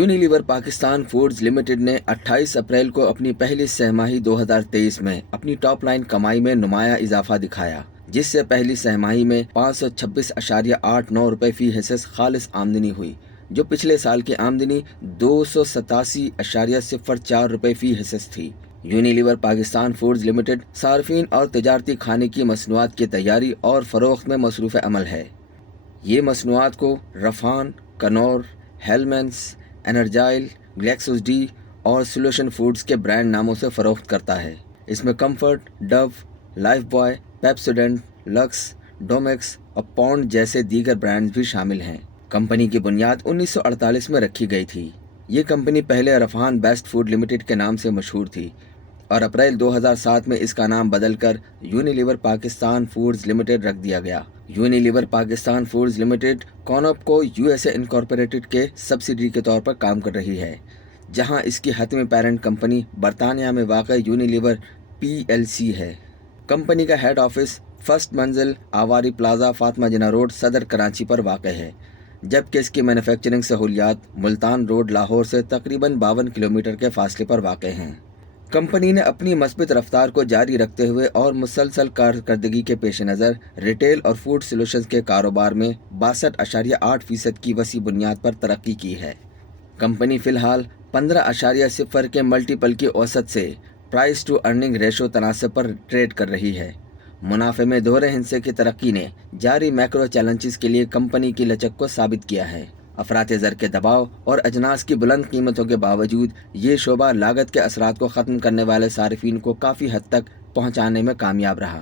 Unilever Pakistan foods limited نے 28 April کو اپنی پہلی سہ ماہی 2023 میں اپنی ٹاپ لائن کمائی میں نمایاں اضافہ دکھایا، جس سے پہلی سہ ماہی میں 526.89 روپے فی حصص خالص آمدنی ہوئی، جو پچھلے سال کی آمدنی 287.04 روپے فی حصص تھی۔ یونیلیور پاکستان فوڈز لمیٹڈ صارفین اور تجارتی کھانے کی مصنوعات کی تیاری اور فروخت میں مصروف عمل ہے۔ یہ مصنوعات کو Rafhan, Knorr, Hellmann's, Energile, Glaxose D اور سولوشن فوڈز کے برانڈ ناموں سے فروخت کرتا ہے۔ اس میں Comfort, Dove, Lifebuoy, Pepsodent, Lux, Domex اور پونڈ جیسے دیگر برانڈز بھی شامل ہیں۔ کمپنی کی بنیاد 1948 میں رکھی گئی تھی۔ یہ کمپنی پہلے رفان بیسٹ فوڈ لمیٹڈ کے نام سے مشہور تھی اور اپریل 2007 میں اس کا نام بدل کر یونیلیور پاکستان فوڈز لمیٹڈ رکھ دیا گیا۔ Unilever Pakistan foods limited Conopco USA incorporated کے سبسیڈری کے طور پر کام کر رہی ہے، جہاں اس کی حتمی پیرنٹ کمپنی برطانیہ میں واقع یونیلیور PLC ہے۔ کمپنی کا ہیڈ آفس فرسٹ منزل آواری پلازا فاطمہ جناح روڈ صدر کراچی پر واقع ہے، جبکہ اس کی مینوفیکچرنگ سہولیات ملتان روڈ لاہور سے تقریباً 52 کلومیٹر کے فاصلے پر واقع ہیں۔ کمپنی نے اپنی مثبت رفتار کو جاری رکھتے ہوئے اور مسلسل کارکردگی کے پیش نظر ریٹیل اور فوڈ سولوشنز کے کاروبار میں 62.8% کی وسیع بنیاد پر ترقی کی ہے۔ کمپنی فی الحال 15.0 کے ملٹیپل کی اوسط سے پرائس ٹو ارننگ ریشو تناسب پر ٹریڈ کر رہی ہے۔ منافع میں دوہرے ہندسے کی ترقی نے جاری میکرو چیلنجز کے لیے کمپنی کی لچک کو ثابت کیا ہے۔ افراط زر کے دباؤ اور اجناس کی بلند قیمتوں کے باوجود یہ شعبہ لاگت کے اثرات کو ختم کرنے والے صارفین کو کافی حد تک پہنچانے میں کامیاب رہا۔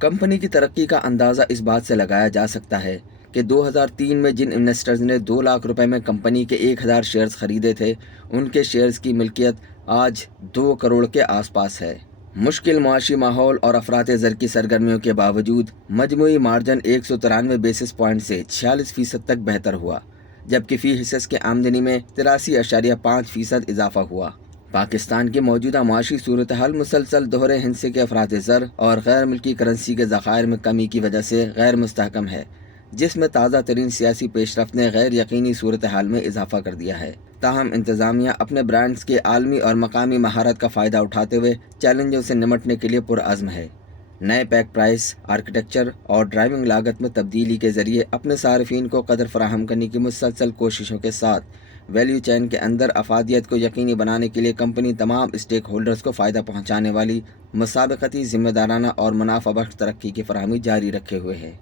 کمپنی کی ترقی کا اندازہ اس بات سے لگایا جا سکتا ہے کہ 2003 میں جن انویسٹرز نے 2 لاکھ روپے میں کمپنی کے 1000 شیئرز خریدے تھے، ان کے شیئرز کی ملکیت آج 2 کروڑ کے آس پاس ہے۔ مشکل معاشی ماحول اور افراط زر کی سرگرمیوں کے باوجود مجموعی مارجن 193 بیسس پوائنٹ سے 46% تک بہتر ہوا، جبکہ فی حصص کے آمدنی میں 83.5% اضافہ ہوا۔ پاکستان کی موجودہ معاشی صورتحال مسلسل دوہرے ہندسے کے افراط زر اور غیر ملکی کرنسی کے ذخائر میں کمی کی وجہ سے غیر مستحکم ہے، جس میں تازہ ترین سیاسی پیش رفت نے غیر یقینی صورتحال میں اضافہ کر دیا ہے۔ تاہم انتظامیہ اپنے برانڈز کے عالمی اور مقامی مہارت کا فائدہ اٹھاتے ہوئے چیلنجوں سے نمٹنے کے لیے پرعزم ہے۔ نئے پیک پرائس آرکیٹیکچر اور ڈرائیونگ لاگت میں تبدیلی کے ذریعے اپنے صارفین کو قدر فراہم کرنے کی مسلسل کوششوں کے ساتھ ویلیو چین کے اندر افادیت کو یقینی بنانے کے لیے کمپنی تمام اسٹیک ہولڈرز کو فائدہ پہنچانے والی مسابقتی، ذمہ دارانہ اور منافع بخش ترقی کی فراہمی جاری رکھے ہوئے ہے۔